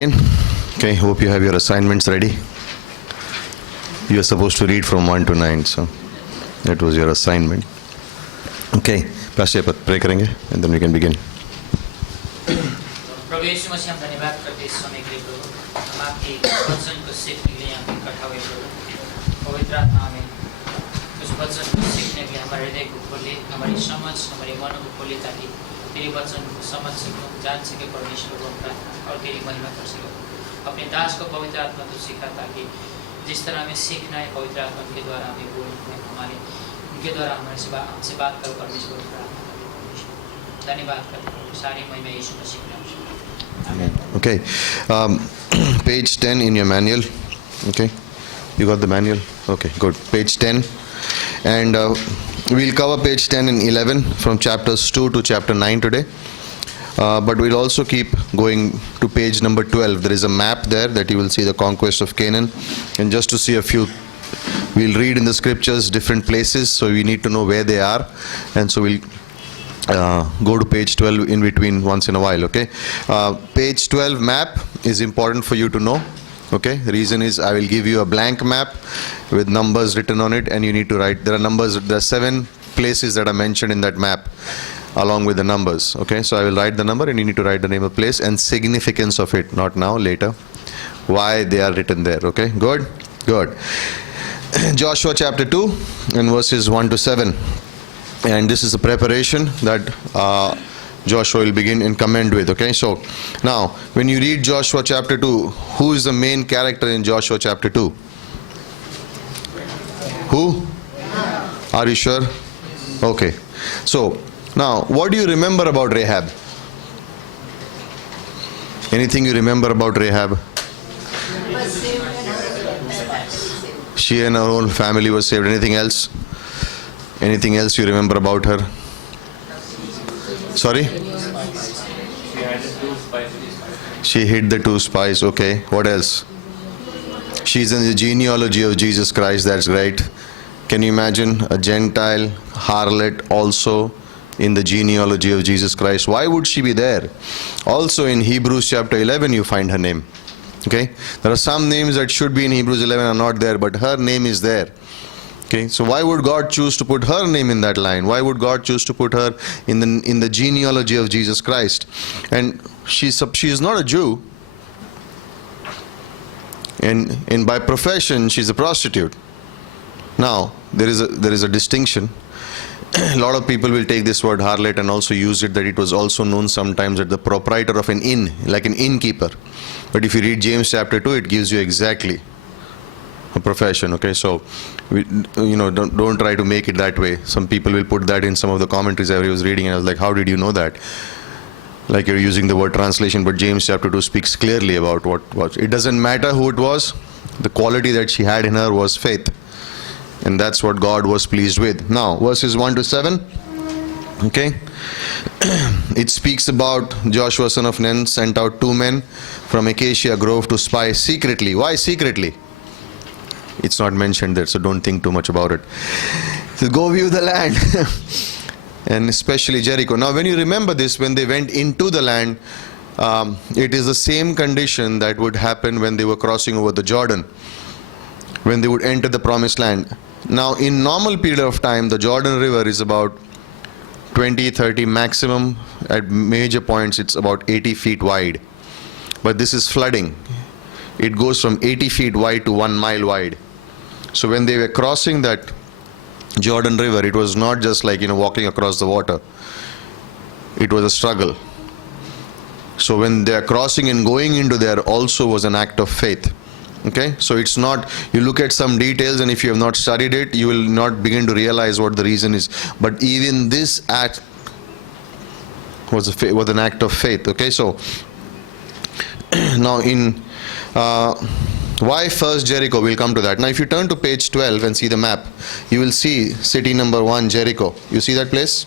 Okay, hope you have your assignments ready. You are supposed to read from 1 to 9, so that was your assignment. Okay, Pastor pray करेंगे and then we can begin. प्रभु यीशु मसीह हम धन्यवाद करते हैं इस समय के लिए प्रभु हम आपके वचन को सीखने के लिए यहाँ पे इकट्ठा हुए प्रभु पवित्र आत्मा हमें उस वचन को सीखने के लिए हमारे हृदय को खोले हमारी समझ हमारे मन को खोले ताकि तेरे वचन को समझ सको जान सके परमेश्वर को अपना और तेरी महिमा कर सको अपने दास को पवित्र आत्मा को सिखा ताकि जिस तरह हमें सीखना है पवित्र आत्मा के द्वारा हमें बोलना हमारे उनके द्वारा हमारे से हमसे बात करो परमेश्वर धन्यवाद करते हैं सारी महिमा यीशु मसीह के नाम से Okay, page 10 in your manual. Okay, you got the manual? Okay, good. Page 10. And we'll cover page 10 and 11 from chapters 2 to chapter 9 today. But we'll also keep going to page number 12. There is a map there that you will see the conquest of Canaan. And just to see a few, we'll read in the scriptures different places, so we need to know where they are. And so we'll go to page 12 in between once in a while. Okay, page 12 map is important for you to know. Okay, the reason is I will give you a blank map with numbers written on it and you need to write. There are 7 places that are mentioned in that map along with the numbers. Okay, so I will write the number and you need to write the name of place and significance of it, not now, later, why they are written there. Okay, good. Joshua chapter 2 and verses 1 to 7. And this is a preparation that Joshua will begin and commend with. Okay, so now when you read Joshua chapter 2, who is the main character in Joshua chapter 2? Who? Are you sure? Okay, so now what do you remember about Rahab? Anything you remember about Rahab? She and her whole family was saved. Anything else? Anything else you remember about her? Sorry? She hid the 2 spies. Okay. What else? She's in the genealogy of Jesus Christ. That's great. Can you imagine a Gentile harlot also in the genealogy of Jesus Christ? Why would she be there? Also in Hebrews chapter 11 you find her name. Okay. There are some names that should be in Hebrews 11 are not there, but her name is there. Okay, so why would God choose to put her name in that line? Why would God choose to put her in the genealogy of Jesus Christ? And she is not a Jew, and by profession she's a prostitute. Now there is a distinction. A lot of people will take this word harlot and also use it that it was also known sometimes as the proprietor of an inn, like an innkeeper. But if you read James chapter 2, it gives you exactly a profession. Okay, so don't try to make it that way. Some people will put that in some of the commentaries I was reading and I was like, how did you know that? Like you're using the word translation, but James chapter 2 speaks clearly about what was. It doesn't matter who it was, the quality that she had in her was faith, and that's what God was pleased with. Now verses 1 to 7. Okay, it speaks about Joshua son of Nun sent out 2 men from Acacia Grove to spy secretly. Why secretly? It's not mentioned there, so don't think too much about it. So go view the land, and especially Jericho. Now when you remember this, when they went into the land, it is the same condition that would happen when they were crossing over the Jordan, when they would enter the promised land. Now in normal period of time, the Jordan River is about 20-30 maximum. At major points it's about 80 feet wide, but this is flooding. It goes from 80 feet wide to 1 mile wide. So when they were crossing that Jordan River, it was not just like walking across the water. It was a struggle. So when they are crossing and going into there also was an act of faith. Okay, so it's not, you look at some details and if you have not studied it, you will not begin to realize what the reason is. But even this act was an act of faith. Okay, so now in why first Jericho? We'll come to that. Now if you turn to page 12 and see the map, you will see city number 1, Jericho. You see that place?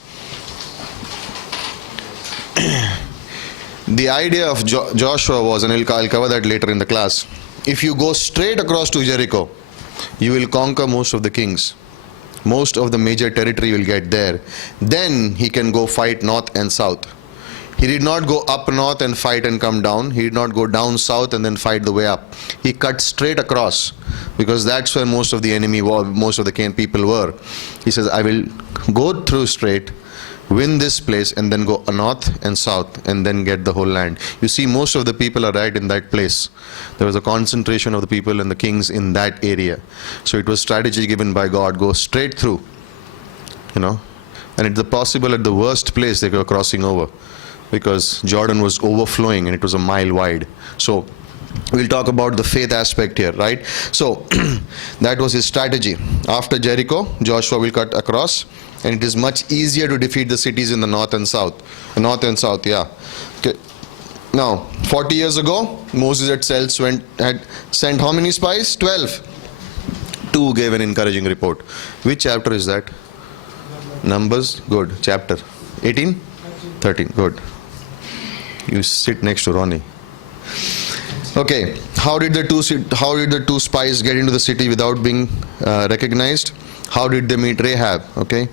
The idea of Joshua was, and I'll cover that later in the class, if you go straight across to Jericho, you will conquer most of the kings. Most of the major territory you will get there. Then he can go fight north and south. He did not go up north and fight and come down. He did not go down south and then fight the way up. He cut straight across, because that's where most of the enemy were, most of the Canaan people were. He says, I will go through straight, win this place, and then go north and south, and then get the whole land. You see, most of the people are right in that place. There was a concentration of the people and the kings in that area. So it was strategy given by God. Go straight through, and it's possible at the worst place they were crossing over, because Jordan was overflowing and it was a mile wide. So we'll talk about the faith aspect here, right? So that was his strategy. After Jericho, Joshua will cut across, and it is much easier to defeat the cities in the north and south. Okay. Now, 40 years ago, Moses itself had sent how many spies? 12. 2 gave an encouraging report. Which chapter is that? Numbers? Good. Chapter 18? 13. Good. You sit next to Ronnie. Okay. How did the two spies get into the city without being recognized? How did they meet Rahab? Okay.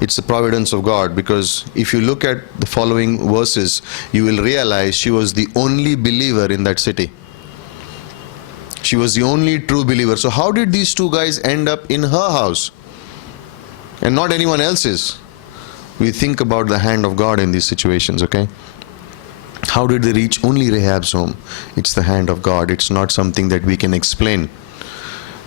It's the providence of God, because if you look at the following verses, you will realize she was the only believer in that city. She was the only true believer. So how did these two guys end up in her house and not anyone else's? We think about the hand of God in these situations, okay? How did they reach only Rahab's home? It's the hand of God. It's not something that we can explain,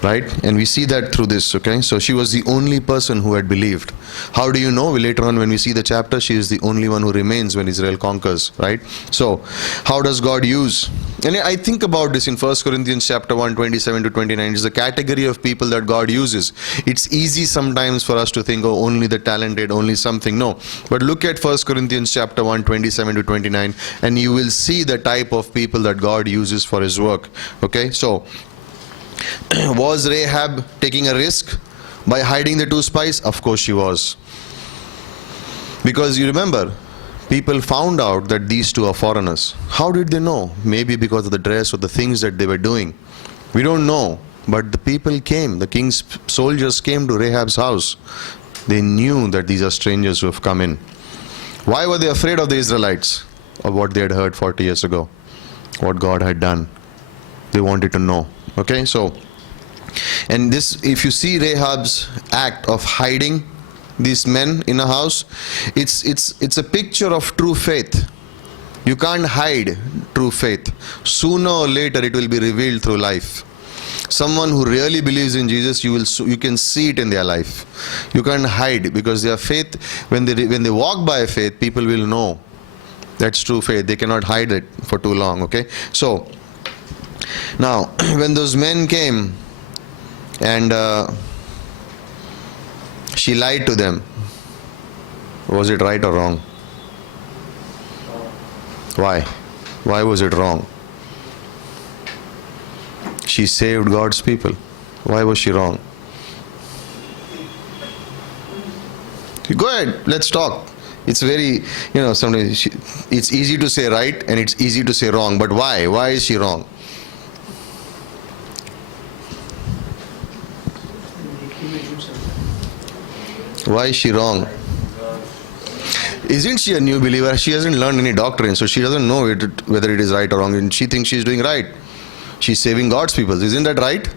right? And we see that through this, okay? So she was the only person who had believed. How do you know? Later on when we see the chapter, she is the only one who remains when Israel conquers, right? So how does God use? And I think about this in 1 Corinthians chapter 1, 27 to 29. It's the category of people that God uses. It's easy sometimes for us to think, oh, only the talented, only something. No. But look at 1 Corinthians chapter 1, 27 to 29, and you will see the type of people that God uses for his work. Okay? So, was Rahab taking a risk by hiding the two spies? Of course she was. Because you remember, people found out that these two are foreigners. How did they know? Maybe because of the dress or the things that they were doing. We don't know. But the people came. The king's soldiers came to Rahab's house. They knew that these are strangers who have come in. Why were they afraid of the Israelites? Of what they had heard 40 years ago. What God had done. They wanted to know. Okay, so, and this, if you see Rahab's act of hiding these men in a house, it's a picture of true faith. You can't hide true faith. Sooner or later it will be revealed through life. Someone who really believes in Jesus, you can see it in their life. You can't hide, because their faith, when they walk by faith, people will know that's true faith. They cannot hide it for too long. Okay, so now when those men came and she lied to them, was it right or wrong? Why was it wrong? She saved God's people. Why was she wrong? Go ahead, let's talk. It's very, sometimes it's easy to say right and it's easy to say wrong, but why? Why is she wrong? Why is she wrong? Isn't she a new believer? She hasn't learned any doctrine, so she doesn't know whether it is right or wrong, and she thinks she's doing right. She's saving God's people. Isn't that right?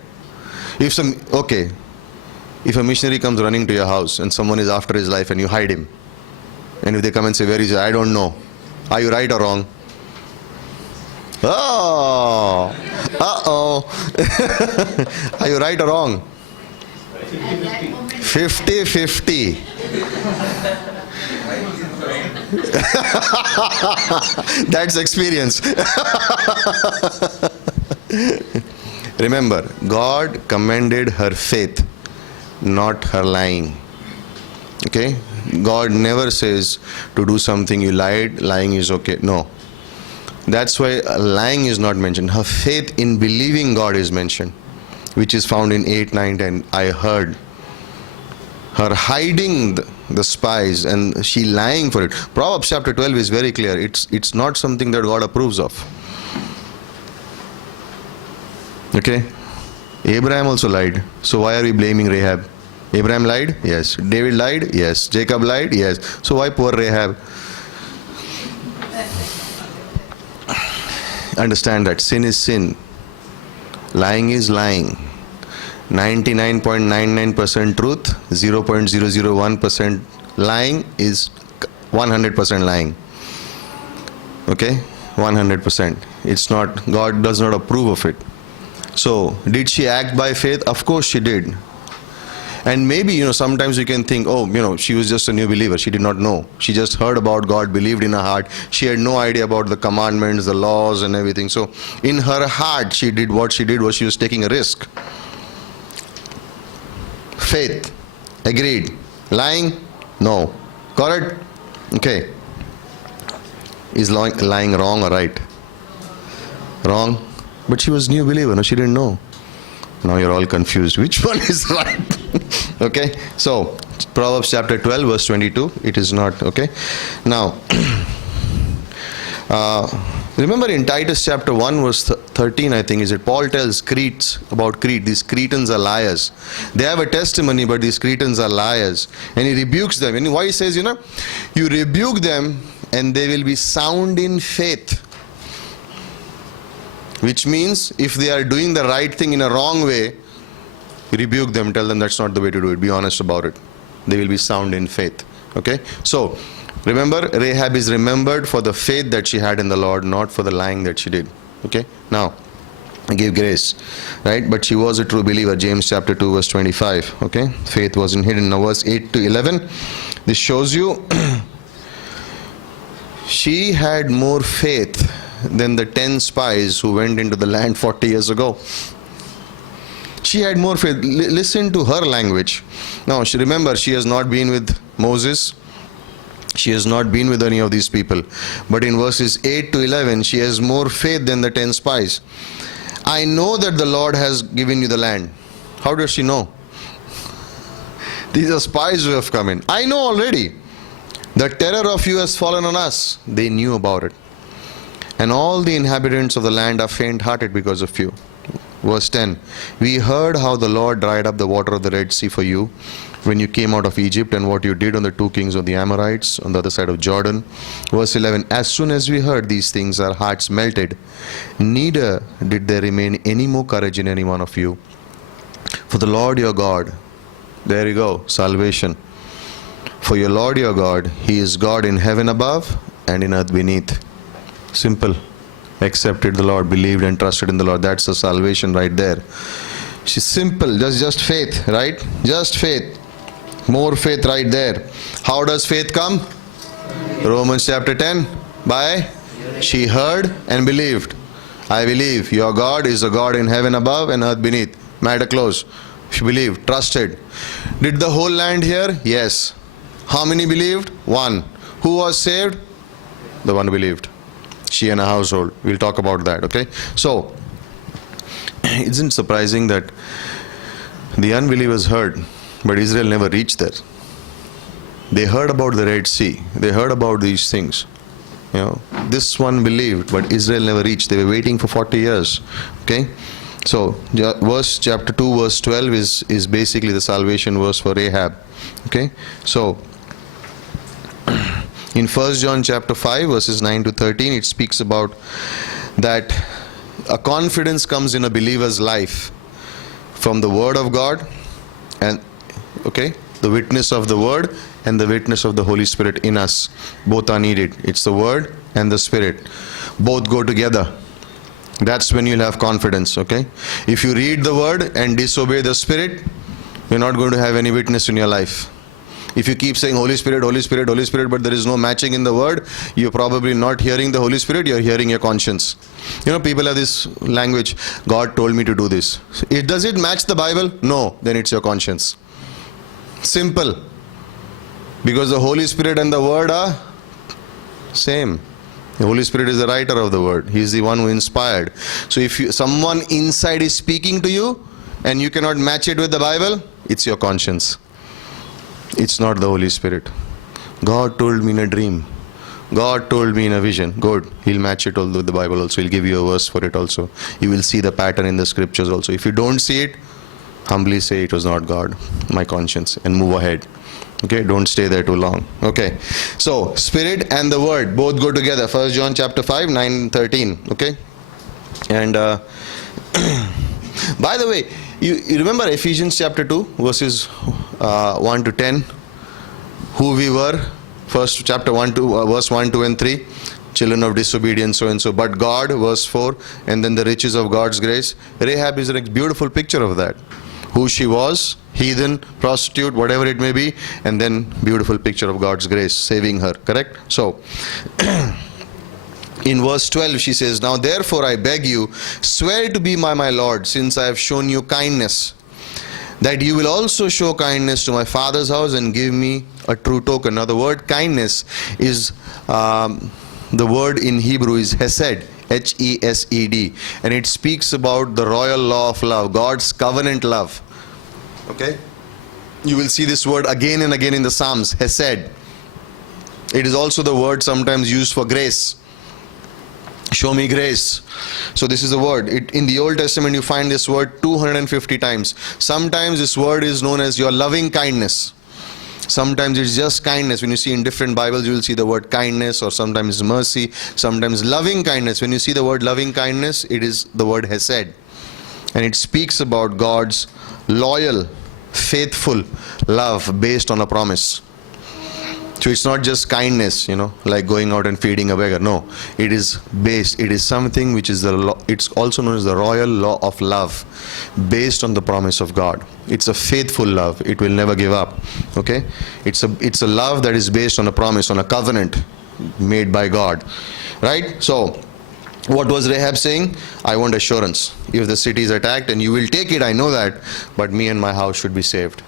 If a missionary comes running to your house and someone is after his life and you hide him, and if they come and say, where is he? I don't know. Are you right or wrong? Oh, are you right or wrong? 50-50. That's experience. Remember, God commended her faith, not her lying. Okay? God never says to do something you lied, lying is okay. No. That's why lying is not mentioned. Her faith in believing God is mentioned, which is found in 8, 9, 10. I heard her hiding the spies and she lying for it. Proverbs chapter 12 is very clear. It's not something that God approves of. Okay? Abraham also lied. So why are we blaming Rahab? Abraham lied? Yes. David lied? Yes. Jacob lied? Yes. So why poor Rahab? understand that sin is sin. Lying is lying. 99.99% truth, 0.001% lying is 100% lying. Okay? 100%. It's not, God does not approve of it. So, did she act by faith? Of course she did. And maybe, sometimes you can think, oh, she was just a new believer. She did not know. She just heard about God, believed in her heart. She had no idea about the commandments, the laws and everything. So, in her heart, she did what she did was she was taking a risk. Faith. Agreed. Lying? No. Correct? Okay. Is lying wrong or right? Wrong. But she was new believer. No, she didn't know. Now you're all confused. Which one is right? Okay. So, Proverbs chapter 12 verse 22. It is not. Okay. Now, remember in Titus chapter 1 verse 13, I think, is it Paul tells Cretes about Crete. These Cretans are liars. They have a testimony, but these Cretans are liars. And he rebukes them. And why he says, you rebuke them and they will be sound in faith. Which means if they are doing the right thing in a wrong way, rebuke them, tell them that's not the way to do it. Be honest about it. They will be sound in faith. Okay? So, remember, Rahab is remembered for the faith that she had in the Lord, not for the lying that she did. Okay? Now, I gave grace. Right? But she was a true believer. James chapter 2 verse 25. Okay? Faith wasn't hidden. Now verse 8 to 11. This shows you she had more faith than the 10 spies who went into the land 40 years ago. She had more faith. Listen to her language. Now, remember, she has not been with Moses. She has not been with any of these people. But in verses 8 to 11, she has more faith than the 10 spies. I know that the Lord has given you the land. How does she know? These are spies who have come in. I know already. The terror of you has fallen on us. They knew about it. And all the inhabitants of the land are faint-hearted because of you. Verse 10. We heard how the Lord dried up the water of the Red Sea for you when you came out of Egypt, and what you did on the 2 kings of the Amorites on the other side of Jordan. Verse 11. As soon as we heard these things, our hearts melted. Neither did there remain any more courage in any one of you. For the Lord your God, there you go, salvation. For your Lord your God, He is God in heaven above and in earth beneath. Simple. Accepted the Lord, believed and trusted in the Lord. That's the salvation right there. She's simple. Just faith, right? Just faith. More faith right there. How does faith come? Romans chapter 10. By? She heard and believed. I believe your God is a God in heaven above and earth beneath. Matter close. She believed, trusted. Did the whole land hear? Yes. How many believed? One. Who was saved? The one who believed. She and her household. We'll talk about that, okay? So, isn't it surprising that the unbelievers heard, but Israel never reached there? They heard about the Red Sea. They heard about these things. This one believed, but Israel never reached. They were waiting for 40 years, okay? So, verse chapter 2, verse 12 is basically the salvation verse for Rahab, okay? So, in 1 John chapter 5 verses 9 to 13, it speaks about that a confidence comes in a believer's life from the word of God and the witness of the word and the witness of the Holy Spirit in us. Both are needed. It's the word and the Spirit. Both go together. That's when you'll have confidence, okay? If you read the word and disobey the Spirit, you're not going to have any witness in your life. If you keep saying Holy Spirit, Holy Spirit, Holy Spirit, but there is no matching in the word, you're probably not hearing the Holy Spirit, you're hearing your conscience. People have this language, God told me to do this. Does it match the Bible? No, then it's your conscience. Simple. Because the Holy Spirit and the word are same. The Holy Spirit is the writer of the word. He is the one who inspired. So if someone inside is speaking to you and you cannot match it with the Bible, it's your conscience. It's not the Holy Spirit. God told me in a dream. God told me in a vision. Good. He'll match it all with the Bible also. He'll give you a verse for it also. You will see the pattern in the scriptures also. If you don't see it, humbly say it was not God, my conscience, and move ahead. Okay, don't stay there too long. Okay, so Spirit and the Word both go together. 1 John chapter 5, 9, 13. Okay, And by the way, you remember Ephesians chapter 2, verses 1 to 10, who we were? First chapter 1 to verse 1, 2 and 3. Children of disobedience, so and so. But God, verse 4, and then the riches of God's grace. Rahab is a beautiful picture of that. Who she was, heathen, prostitute, whatever it may be, and then beautiful picture of God's grace, saving her, correct? So, in verse 12 she says, now therefore I beg you, swear to be my Lord, since I have shown you kindness, that you will also show kindness to my father's house and give me a true token. Now the word kindness is, the word in Hebrew is hesed, H-E-S-E-D, and it speaks about the royal law of love, God's covenant love. Okay? You will see this word again and again in the Psalms, hesed. It is also the word sometimes used for grace. Show me grace. So this is the word. In the Old Testament you find this word 250 times. Sometimes this word is known as your loving kindness. Sometimes it's just kindness. When you see in different Bibles, you will see the word kindness, or sometimes mercy, sometimes loving kindness. When you see the word loving kindness, it is the word hesed. And it speaks about God's loyal, faithful love based on a promise. So it's not just kindness, like going out and feeding a beggar. No, it is something which is it's also known as the royal law of love, based on the promise of God. It's a faithful love. It will never give up. Okay? It's a love that is based on a promise, on a covenant made by God. Right? So, what was Rahab saying? I want assurance. If the city is attacked, and you will take it, I know that, but me and my house should be saved.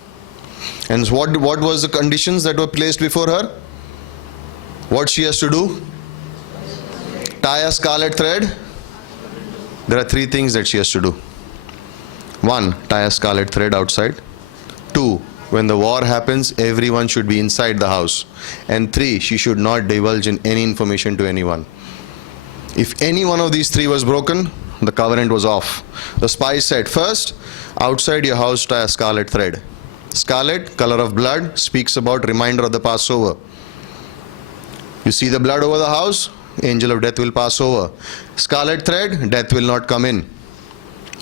And what was the conditions that were placed before her? What she has to do? Tie a scarlet thread. There are three things that she has to do. 1, tie a scarlet thread outside. 2, when the war happens, everyone should be inside the house. And 3, she should not divulge in any information to anyone. If any one of these 3 was broken, the covenant was off. The spies said, first, outside your house tie a scarlet thread. Scarlet, color of blood, speaks about reminder of the Passover. You see the blood over the house, angel of death will pass over. Scarlet thread, death will not come in.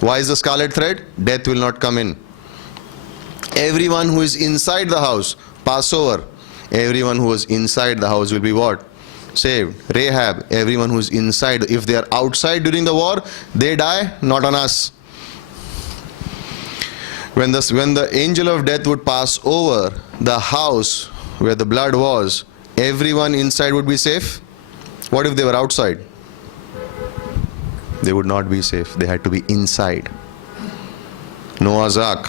Why is the scarlet thread? Death will not come in. Everyone who is inside the house, Passover, everyone who is inside the house will be what? Saved. Rahab, everyone who is inside. If they are outside during the war, they die, not on us. When the angel of death would pass over the house where the blood was, everyone inside would be safe. What if they were outside? They would not be safe. They had to be inside. Noah's Ark,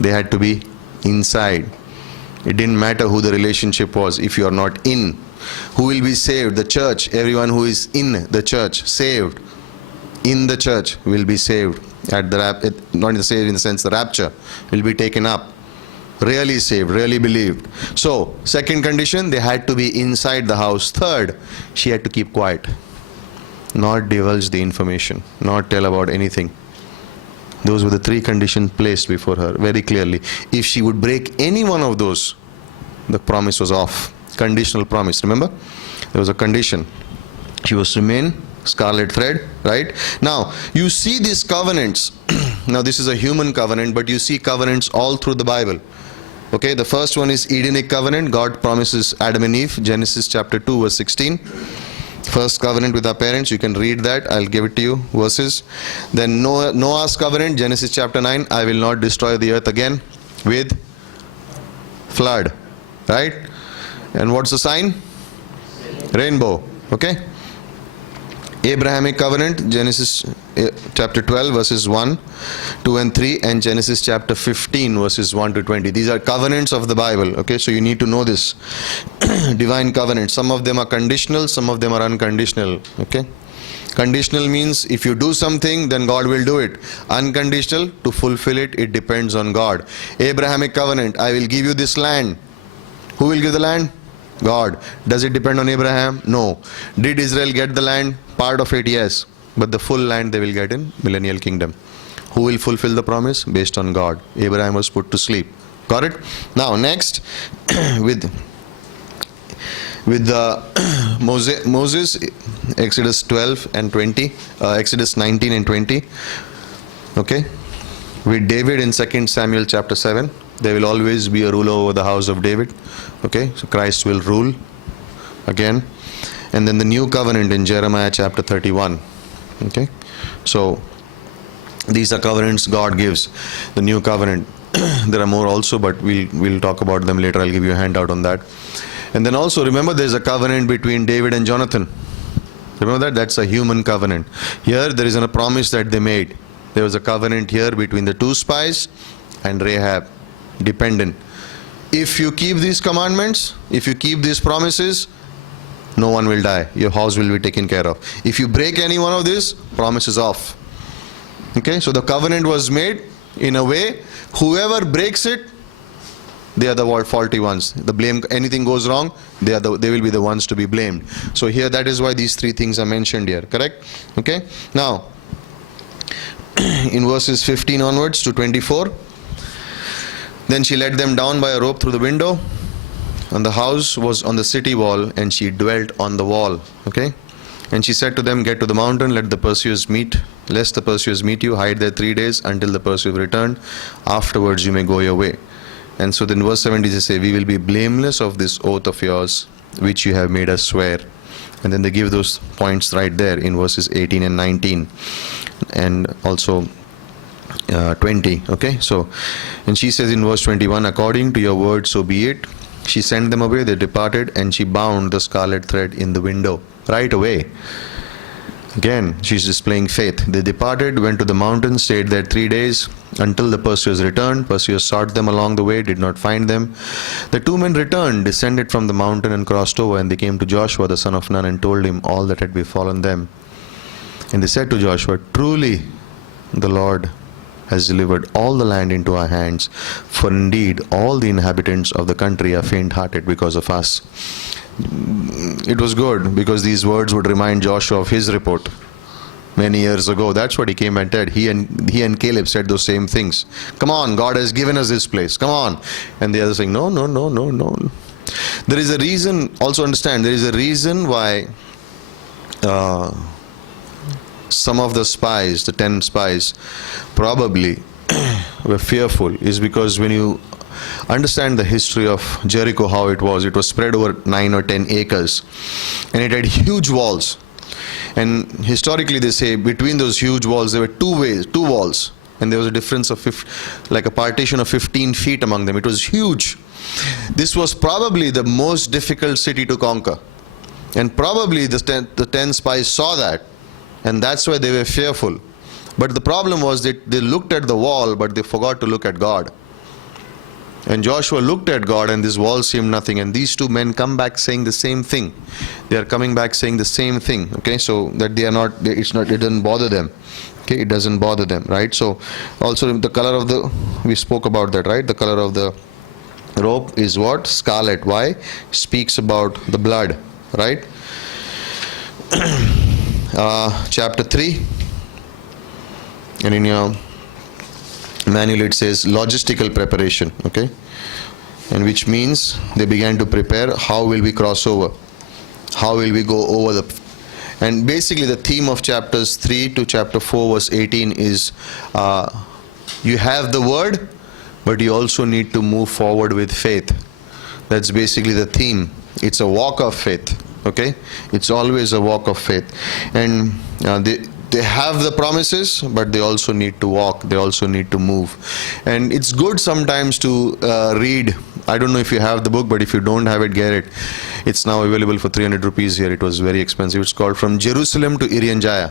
they had to be inside. It didn't matter who the relationship was if you are not in. Who will be saved? The church. Everyone who is in the church, saved. In the church will be saved. At the not saved in the sense the rapture, will be taken up. Really saved, really believed. So, second condition, they had to be inside the house. Third, she had to keep quiet. Not divulge the information, not tell about anything. Those were the 3 conditions placed before her very clearly. If she would break any one of those, the promise was off. Conditional promise, remember? There was a condition. She was to remain scarlet thread, right? Now, you see these covenants. Now, this is a human covenant, but you see covenants all through the Bible. Okay, the first one is Edenic covenant. God promises Adam and Eve, Genesis chapter 2, verse 16. First covenant with our parents, you can read that. I'll give it to you, verses. Then Noah's covenant, Genesis chapter 9. I will not destroy the earth again with flood, right? And what's the sign? Rainbow, okay? Abrahamic covenant, Genesis chapter 12 verses 1, 2 and 3, and Genesis chapter 15 verses 1 to 20. These are covenants of the Bible, okay? So you need to know this. Divine covenants. Some of them are conditional, some of them are unconditional, okay? Conditional means if you do something, then God will do it. Unconditional, to fulfill it, it depends on God. Abrahamic covenant, I will give you this land. Who will give the land? God. Does it depend on Abraham? No. Did Israel get the land? Part of it, yes. But the full land they will get in millennial kingdom. Who will fulfill the promise? Based on God. Abraham was put to sleep. Got it? Now next, with with Moses, Exodus 12 and 20, Exodus 19 and 20. Okay. With David in 2 Samuel chapter 7, there will always be a ruler over the house of David. Okay, so Christ will rule again. And then the new covenant in Jeremiah chapter 31. Okay, so these are covenants God gives. The new covenant. There are more also, but we'll talk about them later. I'll give you a handout on that. And then also remember, there's a covenant between David and Jonathan. Remember that? That's a human covenant. Here there is a promise that they made. There was a covenant here between the two spies and Rahab, dependent. If you keep these commandments, if you keep these promises, no one will die. Your house will be taken care of. If you break any one of these, promise is off. Okay, so the covenant was made in a way, whoever breaks it, they are the faulty ones. The blame, anything goes wrong, they will be the ones to be blamed. So here, that is why these three things are mentioned here, correct? Okay, now, in verses 15 onwards to 24, then she let them down by a rope through the window, and the house was on the city wall, and she dwelt on the wall. Okay, and she said to them, get to the mountain, let the pursuers meet, lest the pursuers meet you, hide there 3 days until the pursuer return, afterwards you may go your way. And so then verse 70 they say, we will be blameless of this oath of yours which you have made us swear. And then they give those points right there in verses 18 and 19 and also 20. Okay, so, and she says in verse 21, according to your word so be it. She sent them away, they departed, and she bound the scarlet thread in the window right away. Again, she's displaying faith. They departed, went to the mountain, stayed there 3 days until the pursuers returned. Pursuers sought them along the way, did not find them. The two men returned, descended from the mountain and crossed over, and they came to Joshua the son of Nun and told him all that had befallen them. And they said to Joshua, truly the Lord has delivered all the land into our hands, for indeed all the inhabitants of the country are faint-hearted because of us. It was good because these words would remind Joshua of his report many years ago. That's what he came and said. He and Caleb said those same things. Come on, God has given us this place. Come on. And the other saying, no. There is a reason, also understand, there is a reason why some of the spies, the 10 spies, probably were fearful, is because when you understand the history of Jericho, how it was spread over 9 or 10 acres, and it had huge walls. And historically they say between those huge walls there were two walls, and there was a difference of like a partition of 15 feet among them. It was huge. This was probably the most difficult city to conquer, and probably the 10 spies saw that, and that's why they were fearful. But the problem was that they looked at the wall, but they forgot to look at God. And Joshua looked at God, and this wall seemed nothing. And these two men come back saying the same thing. They are coming back saying the same thing. Okay, so that it doesn't bother them. Okay, it doesn't bother them, right? So also the color of we spoke about that, right? The color of the rope is what? Scarlet. Why? Speaks about the blood, right? Chapter 3, and in your manual it says logistical preparation. Okay, and which means they began to prepare. How will we cross over? How will we go over and basically the theme of chapters 3 to chapter 4 verse 18 is you have the word, but you also need to move forward with faith. That's basically the theme. It's a walk of faith. Okay, it's always a walk of faith. And they have the promises, but they also need to walk. They also need to move. And it's good sometimes to read. I don't know if you have the book, but if you don't have it, get it. It's now available for 300 rupees here. It was very expensive. It's called From Jerusalem to Irian Jaya.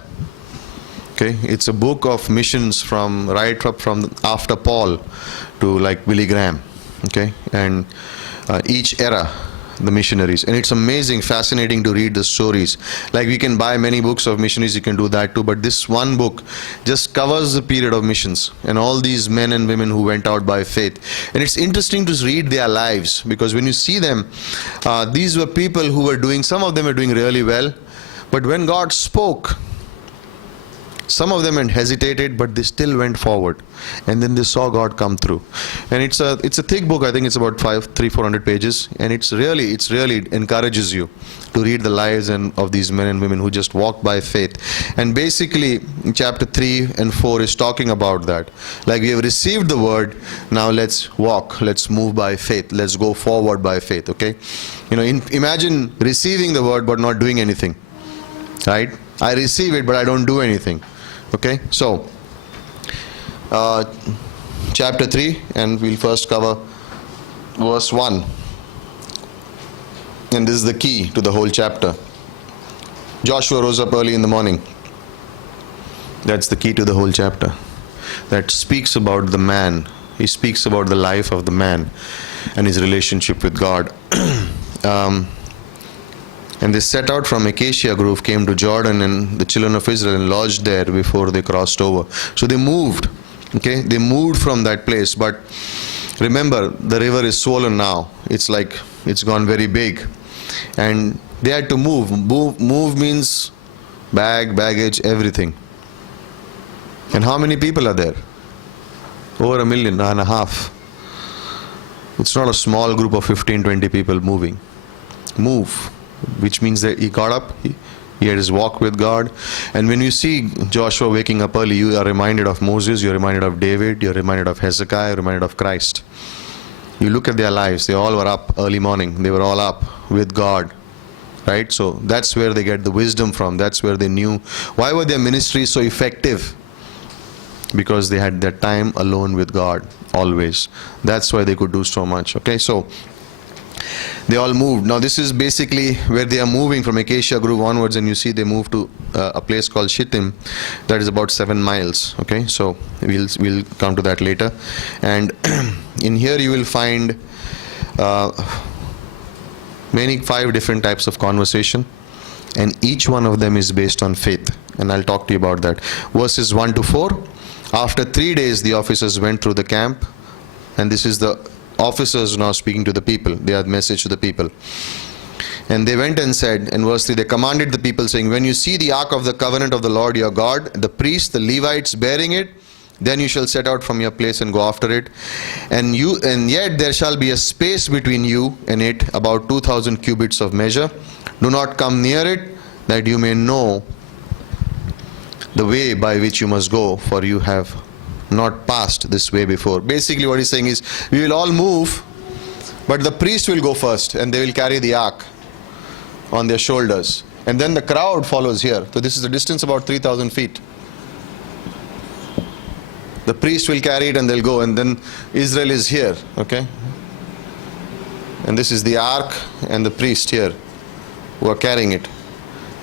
Okay, it's a book of missions from after Paul to like Billy Graham. Okay, and each era, the missionaries, and it's amazing, fascinating to read the stories. Like we can buy many books of missionaries, you can do that too, but this one book just covers the period of missions and all these men and women who went out by faith. And it's interesting to read their lives, because when you see them, these were people who were doing, some of them were doing really well, but when God spoke, some of them had hesitated, but they still went forward. And then they saw God come through. And it's a thick book. I think it's about 400 pages. And it really encourages you to read the lives of these men and women who just walked by faith. And basically, chapter 3 and 4 is talking about that. Like, we have received the word, now let's walk, let's move by faith, let's go forward by faith, okay? Imagine receiving the word but not doing anything, right? I receive it but I don't do anything, okay? So, chapter 3, and we'll first cover verse 1. And this is the key to the whole chapter. Joshua rose up early in the morning. That's the key to the whole chapter. That speaks about the man. He speaks about the life of the man and his relationship with God. And they set out from Acacia Grove, came to Jordan and the children of Israel, and lodged there before they crossed over. So they moved. Okay, they moved from that place. But remember, the river is swollen now. It's like it's gone very big. And they had to move. Move means baggage, everything. And how many people are there? Over 1.5 million. It's not a small group of 15-20 people moving. Move, which means that he got up, he had his walk with God. And when you see Joshua waking up early, you are reminded of Moses, you're reminded of David, you're reminded of Hezekiah, you're reminded of Christ. You look at their lives, they all were up early morning. They were all up with God, right? So that's where they get the wisdom from. That's where they knew. Why were their ministries so effective? Because they had that time alone with God, always. That's why they could do so much, okay? So they all moved. Now this is basically where they are moving from Acacia Grove onwards, and you see they move to a place called Shittim. That is about 7 miles, okay? So we'll come to that later. And in here you will find 5 different types of conversation, and each one of them is based on faith, and I'll talk to you about that. Verses 1 to 4. After 3 days the officers went through the camp, and this is the officers now speaking to the people. They had message to the people. And they went and said, in verse 3, they commanded the people, saying, when you see the ark of the covenant of the Lord your God, the priests, the Levites bearing it, then you shall set out from your place and go after it. And yet there shall be a space between you and it, about 2,000 cubits of measure. Do not come near it, that you may know the way by which you must go, for you have not passed this way before. Basically what he's saying is, we will all move, but the priest will go first, and they will carry the ark on their shoulders. And then the crowd follows here. So this is a distance about 3,000 feet. The priest will carry it and they'll go, and then Israel is here, okay? And this is the ark and the priest here who are carrying it.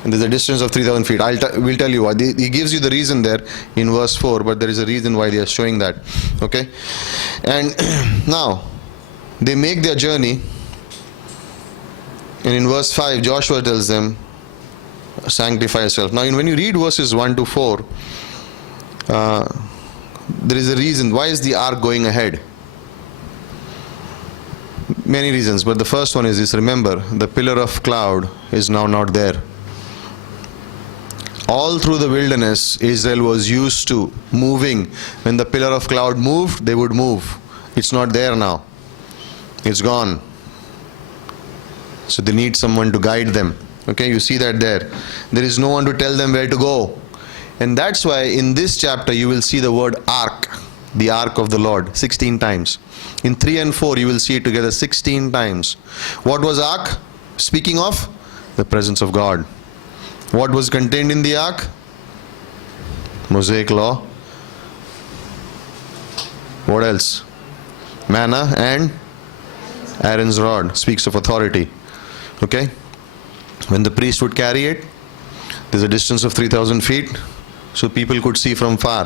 And there's a distance of 3,000 feet. We'll tell you why. He gives you the reason there in verse 4, but there is a reason why they are showing that. Okay? And now, they make their journey. And in verse 5, Joshua tells them, sanctify yourself. Now, when you read verses 1 to 4, there is a reason. Why is the ark going ahead? Many reasons, but the first one is this. Remember, the pillar of cloud is now not there. All through the wilderness, Israel was used to moving. When the pillar of cloud moved, they would move. It's not there now. It's gone. So they need someone to guide them. Okay, you see that there. There is no one to tell them where to go. And that's why in this chapter you will see the word ark, the ark of the Lord, 16 times. In 3 and 4 you will see it together 16 times. What was ark? Speaking of the presence of God. What was contained in the ark? Mosaic law. What else? Manna and Aaron's rod. Speaks of authority. Okay? When the priest would carry it, there's a distance of 3,000 feet, so people could see from far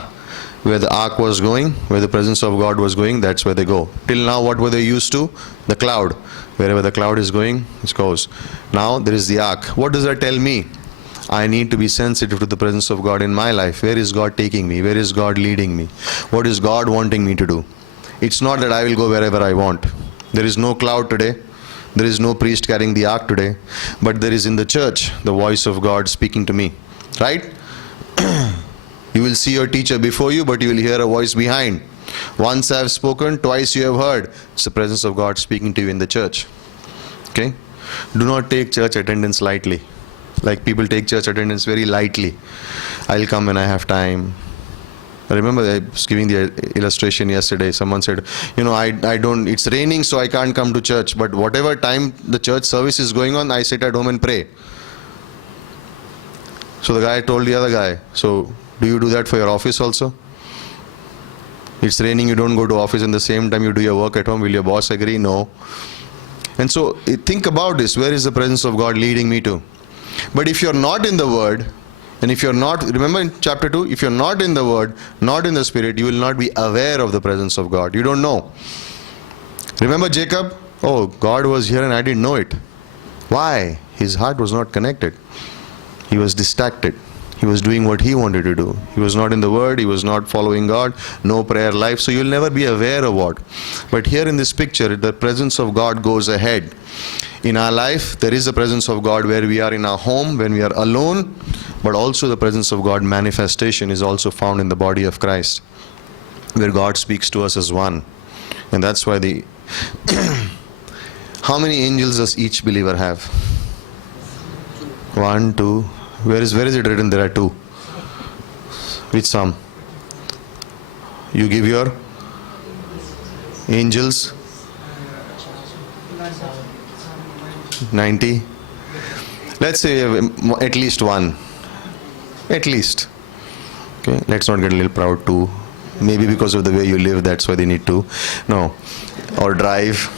where the ark was going, where the presence of God was going. That's where they go. Till now, what were they used to? The cloud. Wherever the cloud is going, it goes. Now there is the ark. What does that tell me? I need to be sensitive to the presence of God in my life. Where is God taking me? Where is God leading me? What is God wanting me to do? It's not that I will go wherever I want. There is no cloud today. There is no priest carrying the ark today. But there is in the church the voice of God speaking to me. Right? You will see your teacher before you, but you will hear a voice behind. Once I have spoken, twice you have heard. It's the presence of God speaking to you in the church. Okay? Do not take church attendance lightly. Like people take church attendance very lightly. I'll come when I have time. I remember I was giving the illustration yesterday. Someone said, I don't, it's raining so I can't come to church. But whatever time the church service is going on, I sit at home and pray. So the guy told the other guy, so do you do that for your office also? It's raining, you don't go to office, and the same time you do your work at home. Will your boss agree? No. And so think about this. Where is the presence of God leading me to? But if you're not in the Word, and if you're not, remember in chapter 2, if you're not in the Word, not in the Spirit, you will not be aware of the presence of God. You don't know. Remember Jacob? Oh, God was here and I didn't know it. Why? His heart was not connected. He was distracted. He was doing what he wanted to do. He was not in the Word. He was not following God. No prayer life. So you'll never be aware of what. But here in this picture, the presence of God goes ahead. In our life, there is the presence of God where we are in our home, when we are alone. But also the presence of God manifestation is also found in the body of Christ, where God speaks to us as one. And that's why how many angels does each believer have? 1, 2. Where is it written there are 2? Which Psalm? You give your angels 90. Let's say at least 1. At least. Okay, let's not get a little proud too. Maybe because of the way you live, that's why they need 2. No. Or drive.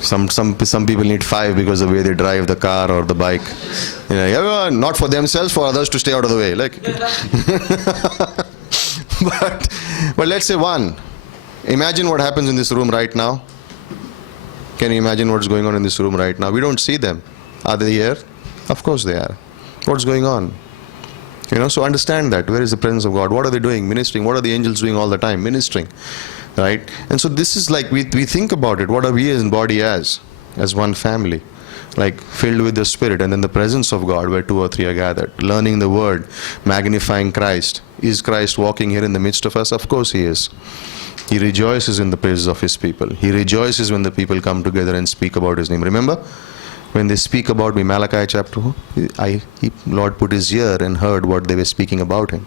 Some people need 5 because of the way they drive the car or the bike. Not for themselves, for others to stay out of the way. But let's say 1. Imagine what happens in this room right now. Can you imagine what's going on in this room right now? We don't see them. Are they here? Of course they are. What's going on? So understand that. Where is the presence of God? What are they doing? Ministering. What are the angels doing all the time? Ministering. Right? And so this is like, we think about it. What are we as in body as one family? Like filled with the Spirit, and then the presence of God where 2 or 3 are gathered. Learning the Word, magnifying Christ. Is Christ walking here in the midst of us? Of course He is. He rejoices in the praises of His people. He rejoices when the people come together and speak about His name. Remember? When they speak about me, Malachi chapter 2, Lord put His ear and heard what they were speaking about Him.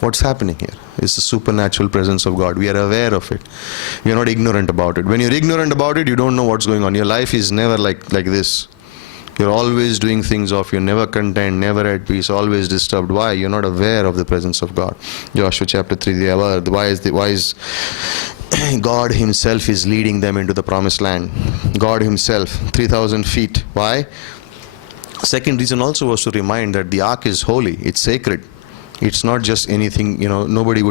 What's happening here? It's the supernatural presence of God. We are aware of it. We are not ignorant about it. When you're ignorant about it, you don't know what's going on. Your life is never like this. You're always doing things off. You're never content, never at peace, always disturbed. Why? You're not aware of the presence of God. Joshua chapter 3, why is God Himself is leading them into the promised land. God Himself, 3,000 feet. Why? Second reason also was to remind that the ark is holy. It's sacred. It's not just anything, nobody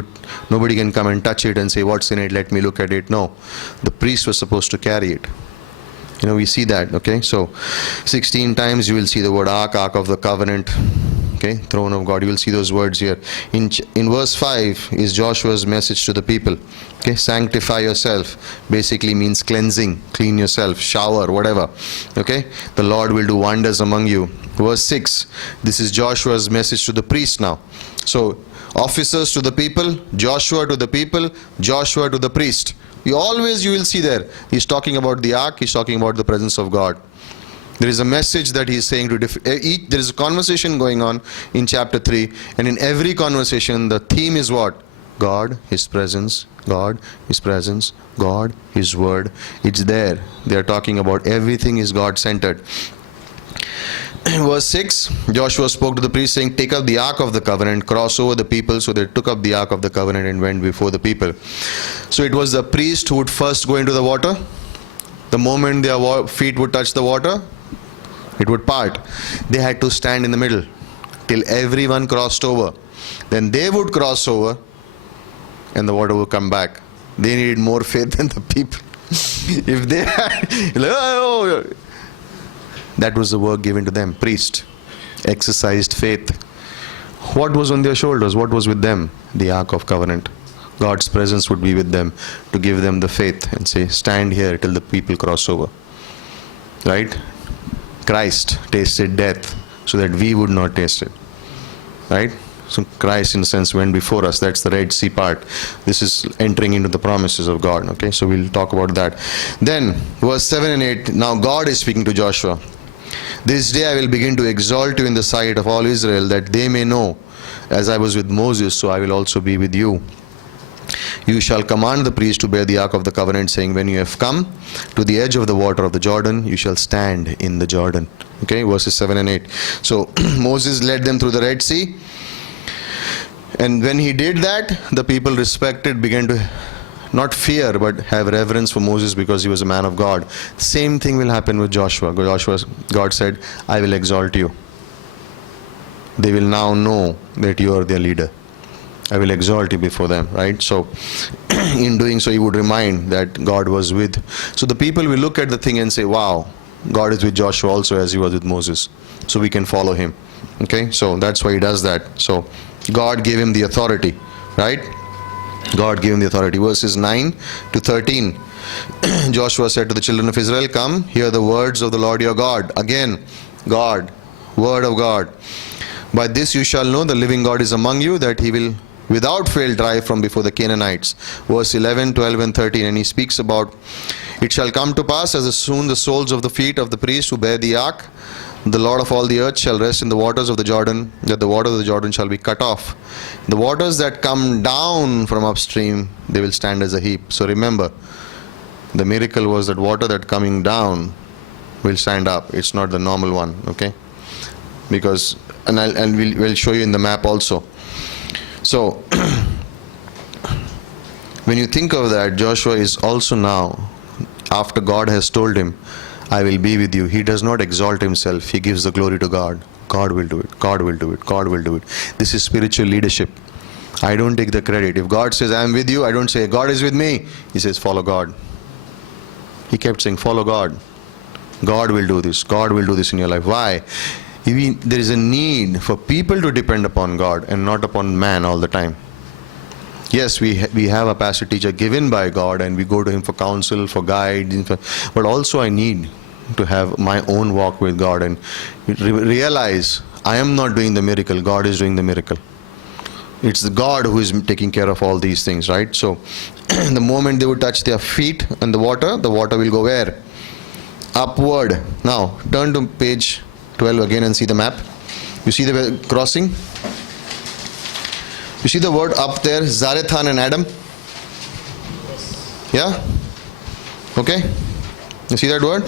can come and touch it and say, what's in it, let me look at it. No. The priest was supposed to carry it. We see that, okay? So, 16 times you will see the word ark of the covenant, okay? Throne of God, you will see those words here. In verse 5 is Joshua's message to the people, okay? Sanctify yourself, basically means cleansing, clean yourself, shower, whatever, okay? The Lord will do wonders among you. Verse 6, this is Joshua's message to the priest now. So, officers to the people, Joshua to the people, Joshua to the priest. You will see there, he's talking about the ark, he's talking about the presence of God. There is a message that he's saying to there is a conversation going on in chapter 3, and in every conversation the theme is what? God, His presence, God, His presence, God, His word. It's there. They are talking about everything is God-centered. Verse 6, Joshua spoke to the priest saying, take up the ark of the covenant, cross over the people. So they took up the ark of the covenant and went before the people. So it was the priest who would first go into the water. The moment their feet would touch the water, it would part. They had to stand in the middle till everyone crossed over. Then they would cross over and the water would come back. They needed more faith than the people. If they had, that was the work given to them. Priest exercised faith. What was on their shoulders? What was with them? The Ark of Covenant. God's presence would be with them to give them the faith and say, stand here till the people cross over. Right? Christ tasted death so that we would not taste it. Right? So Christ, in a sense, went before us. That's the Red Sea part. This is entering into the promises of God. Okay, so we'll talk about that. Then, verse 7 and 8, now God is speaking to Joshua. This day I will begin to exalt you in the sight of all Israel, that they may know, as I was with Moses, so I will also be with you. You shall command the priest to bear the ark of the covenant, saying, when you have come to the edge of the water of the Jordan, you shall stand in the Jordan. Okay, verses 7 and 8. So Moses led them through the Red Sea. And when he did that, the people respected, began to not fear, but have reverence for Moses because he was a man of God. Same thing will happen with Joshua. God said, I will exalt you. They will now know that you are their leader. I will exalt you before them, right? So, in doing so, he would remind that God was with. So the people will look at the thing and say, wow, God is with Joshua also as he was with Moses. So we can follow him. Okay, so that's why he does that. So God gave him the authority, right? God gave him the authority. Verses 9 to 13. Joshua said to the children of Israel, come, hear the words of the Lord your God. Again, God, word of God. By this you shall know the living God is among you, that he will without fail drive from before the Canaanites. Verse 11, 12 and 13. And he speaks about, it shall come to pass as soon the soles of the feet of the priests who bear the ark, the Lord of all the earth shall rest in the waters of the Jordan, that the waters of the Jordan shall be cut off. The waters that come down from upstream, they will stand as a heap. So remember, the miracle was that water that coming down will stand up. It's not the normal one, okay? Because, and we'll show you in the map also. So, when you think of that, Joshua is also now, after God has told him, I will be with you. He does not exalt himself. He gives the glory to God. God will do it. God will do it. God will do it. This is spiritual leadership. I don't take the credit. If God says, I am with you, I don't say, God is with me. He says, follow God. He kept saying, follow God. God will do this. God will do this in your life. Why? There is a need for people to depend upon God and not upon man all the time. Yes, we have a pastor teacher given by God, and we go to him for counsel, for guidance, but also I need to have my own walk with God and realize I am not doing the miracle, God is doing the miracle. It's the God who is taking care of all these things, right? So the moment they would touch their feet and the water will go where? Upward. Now turn to page 12 again and see the map. You see the crossing? You see the word up there, Zarethan and Adam? Yeah? Okay? You see that word?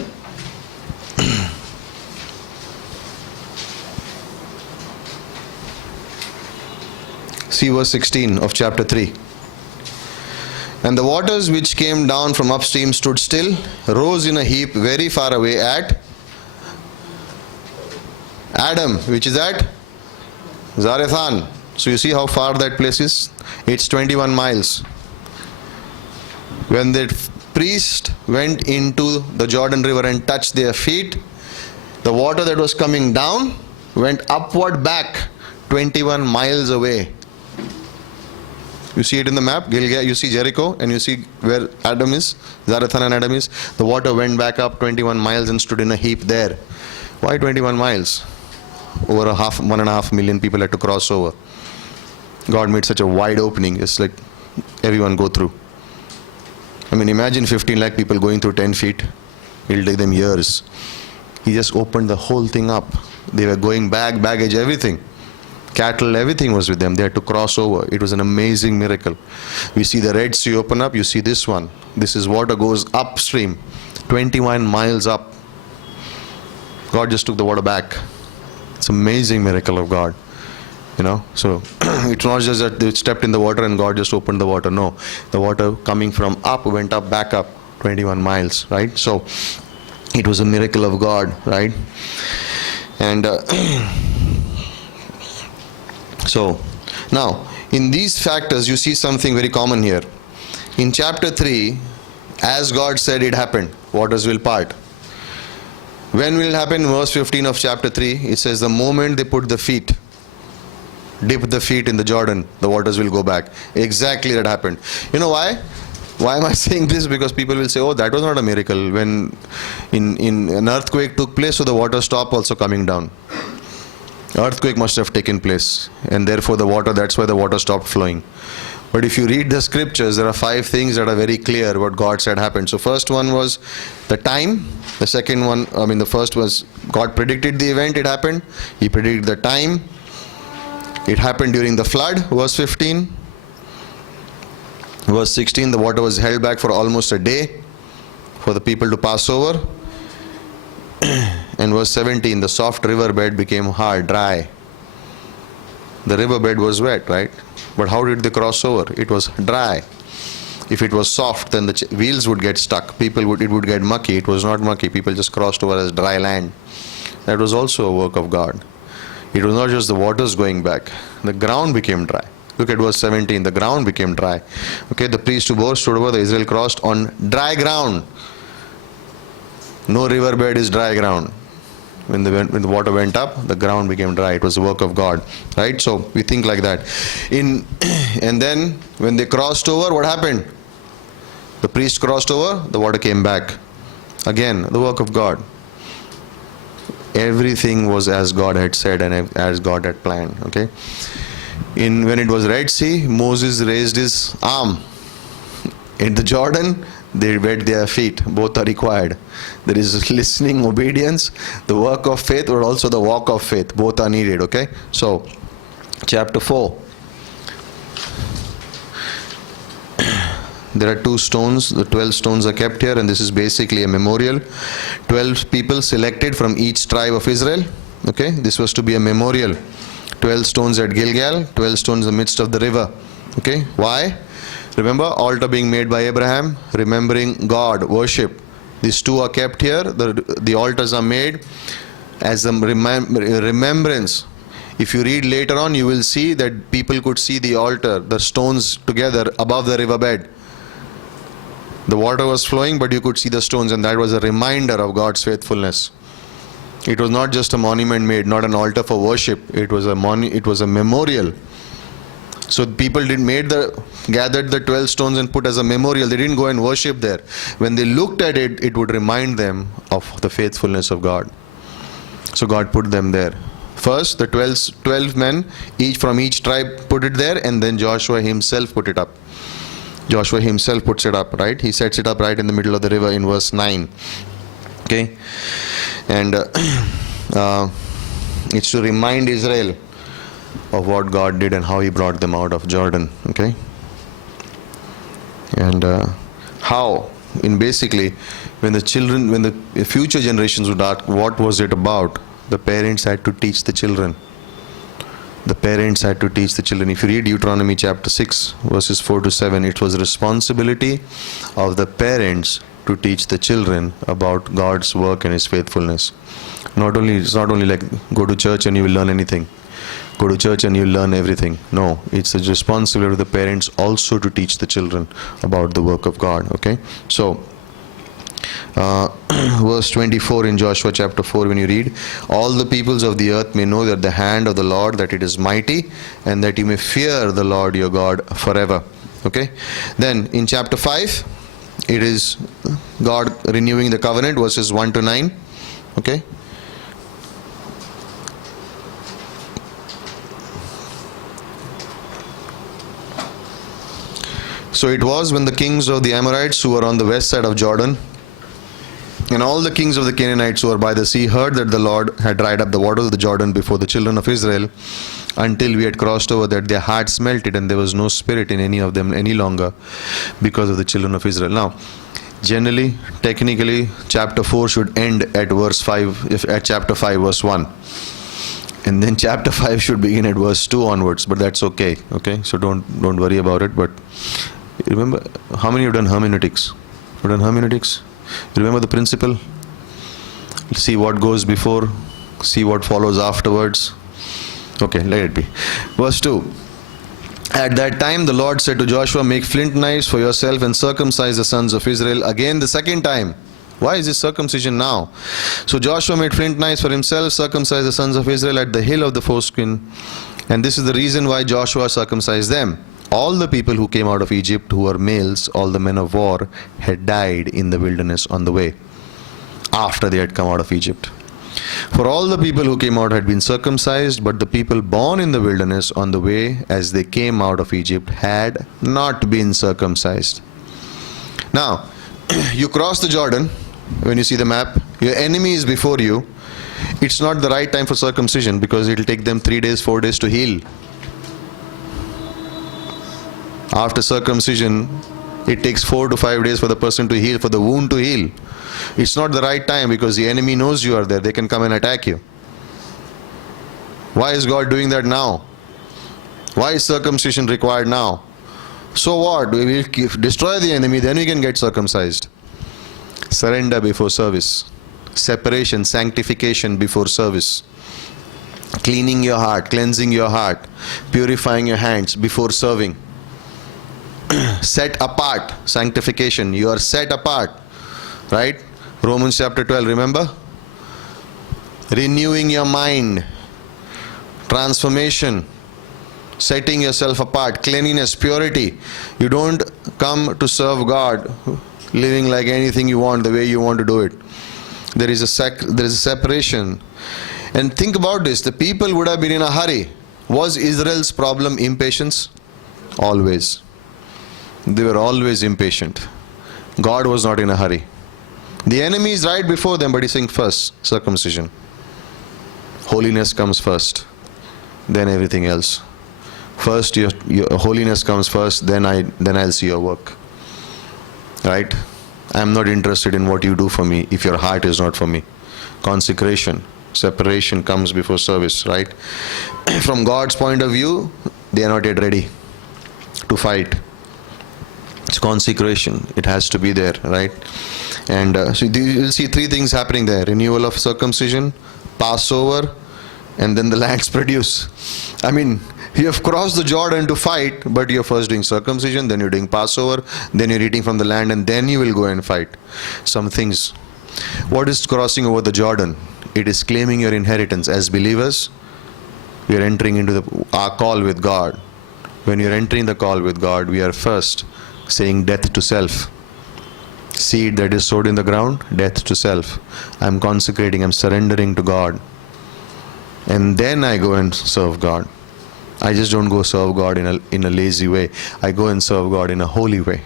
See verse 16 of chapter 3. And the waters which came down from upstream stood still, rose in a heap very far away at Adam, which is at Zarethan. So you see how far that place is? It's 21 miles. When the priest went into the Jordan River and touched their feet, the water that was coming down went upward back 21 miles away. You see it in the map, Gilgal, you see Jericho, and you see where Adam is, Zarethan and Adam is. The water went back up 21 miles and stood in a heap there. Why 21 miles? Over 1.5 million people had to cross over. God made such a wide opening. It's like everyone go through. I mean, imagine 15 lakh people going through 10 feet. It'll take them years. He just opened the whole thing up. They were going baggage, everything. Cattle, everything was with them. They had to cross over. It was an amazing miracle. We see the Red Sea open up. You see this one. This is water goes upstream, 21 miles up. God just took the water back. It's an amazing miracle of God. You know, so it's not just that they stepped in the water and God just opened the water. No, the water coming from up went up, back up 21 miles, right? So it was a miracle of God, right? And so now in these factors you see something very common here. In chapter 3, as God said it happened, waters will part. When will it happen? Verse 15 of chapter 3, it says the moment they put the feet, dip the feet in the Jordan, the waters will go back. Exactly that happened. You know why? Why am I saying this? Because people will say, oh, that was not a miracle. When in an earthquake took place, so the water stopped also coming down. Earthquake must have taken place, and therefore that's why the water stopped flowing. But if you read the scriptures, there are 5 things that are very clear what God said happened. So first one was the time. The second one, the first was God predicted the event, it happened. He predicted the time. It happened during the flood, verse 15. Verse 16, the water was held back for almost a day for the people to pass over. And verse 17, the soft riverbed became hard, dry. The riverbed was wet, right? But how did they cross over? It was dry. If it was soft, then the wheels would get stuck. It would get mucky. It was not mucky. People just crossed over as dry land. That was also a work of God. It was not just the waters going back. The ground became dry. Look at verse 17. The ground became dry. Okay, the priest who bore stood over. The Israel crossed on dry ground. No riverbed is dry ground. When the water went up, the ground became dry. It was a work of God, right? So we think like that. And then when they crossed over, what happened? The priest crossed over, the water came back. Again, the work of God. Everything was as God had said and as God had planned. Okay. When it was Red Sea, Moses raised his arm. In the Jordan, they wet their feet. Both are required. There is listening, obedience, the work of faith, but also the walk of faith. Both are needed, okay? So, chapter 4. There are 2 stones. The 12 stones are kept here, and this is basically a memorial. 12 people selected from each tribe of Israel. Okay? This was to be a memorial. 12 stones at Gilgal, 12 stones in the midst of the river. Okay? Why? Remember, altar being made by Abraham, remembering God, worship. These 2 are kept here. The altars are made as a remembrance. If you read later on, you will see that people could see the altar, the stones together above the riverbed. The water was flowing, but you could see the stones, and that was a reminder of God's faithfulness. It was not just a monument made, not an altar for worship. It was a memorial. So people gathered the 12 stones and put as a memorial. They didn't go and worship there. When they looked at it, it would remind them of the faithfulness of God. So God put them there. First, the 12 men, each from each tribe, put it there, and then Joshua himself put it up. Joshua himself puts it up, right? He sets it up right in the middle of the river in verse 9. Okay? And it's to remind Israel of what God did and how He brought them out of Jordan. Okay? And how, basically, when the future generations would ask, what was it about? The parents had to teach the children. The parents had to teach the children. If you read Deuteronomy chapter 6, verses 4 to 7, it was the responsibility of the parents to teach the children about God's work and His faithfulness. It's not only like go to church and you will learn anything. Go to church and you learn everything. No, it's the responsibility of the parents also to teach the children about the work of God. Okay, so verse 24 in Joshua chapter 4, when you read, all the peoples of the earth may know that the hand of the Lord, that it is mighty, and that you may fear the Lord your God forever. Okay, then in chapter 5, it is God renewing the covenant, verses 1 to 9. Okay. So it was when the kings of the Amorites who were on the west side of Jordan, and all the kings of the Canaanites who were by the sea, heard that the Lord had dried up the waters of the Jordan before the children of Israel, until we had crossed over, that their hearts melted, and there was no spirit in any of them any longer because of the children of Israel. Now, generally, technically, chapter 4 should end at verse 5, at chapter 5, verse 1. And then chapter 5 should begin at verse 2 onwards, but that's okay. Okay, so don't worry about it. But remember, how many have done hermeneutics? You've done hermeneutics? You remember the principle? See what goes before, see what follows afterwards. Okay, let it be. Verse 2. At that time the Lord said to Joshua, make flint knives for yourself and circumcise the sons of Israel. Again the second time. Why is this circumcision now? So Joshua made flint knives for himself, circumcised the sons of Israel at the hill of the foreskin. And this is the reason why Joshua circumcised them. All the people who came out of Egypt, who were males, all the men of war, had died in the wilderness on the way, after they had come out of Egypt. For all the people who came out had been circumcised, but the people born in the wilderness on the way as they came out of Egypt had not been circumcised. Now, you cross the Jordan, when you see the map, your enemy is before you. It's not the right time for circumcision because it will take them 3 days, 4 days to heal. After circumcision, it takes 4 to 5 days for the person to heal, for the wound to heal. It's not the right time because the enemy knows you are there. They can come and attack you. Why is God doing that now? Why is circumcision required now? So what? We will destroy the enemy, then we can get circumcised. Surrender before service. Separation, sanctification before service. Cleaning your heart, cleansing your heart, purifying your hands before serving. Set apart, sanctification. You are set apart. Right? Romans chapter 12, remember? Renewing your mind. Transformation. Setting yourself apart. Cleanliness, purity. You don't come to serve God living like anything you want, the way you want to do it. There is a separation. And think about this. The people would have been in a hurry. Was Israel's problem impatience? Always. They were always impatient. God was not in a hurry. The enemy is right before them, but he's saying first, circumcision. Holiness comes first, then everything else. First, your holiness comes first, then I'll see your work. Right? I'm not interested in what you do for me if your heart is not for me. Consecration, separation comes before service, right? From God's point of view, they are not yet ready to fight. It's consecration. It has to be there, right? And so you'll see 3 things happening there. Renewal of circumcision, Passover, and then the land's produce. I mean, you have crossed the Jordan to fight, but you're first doing circumcision, then you're doing Passover, then you're eating from the land, and then you will go and fight. Some things. What is crossing over the Jordan? It is claiming your inheritance. As believers, we are entering into our call with God. When you're entering the call with God, we are first saying death to self. Seed that is sowed in the ground, death to self. I'm consecrating, I'm surrendering to God. And then I go and serve God. I just don't go serve God in a lazy way. I go and serve God in a holy way.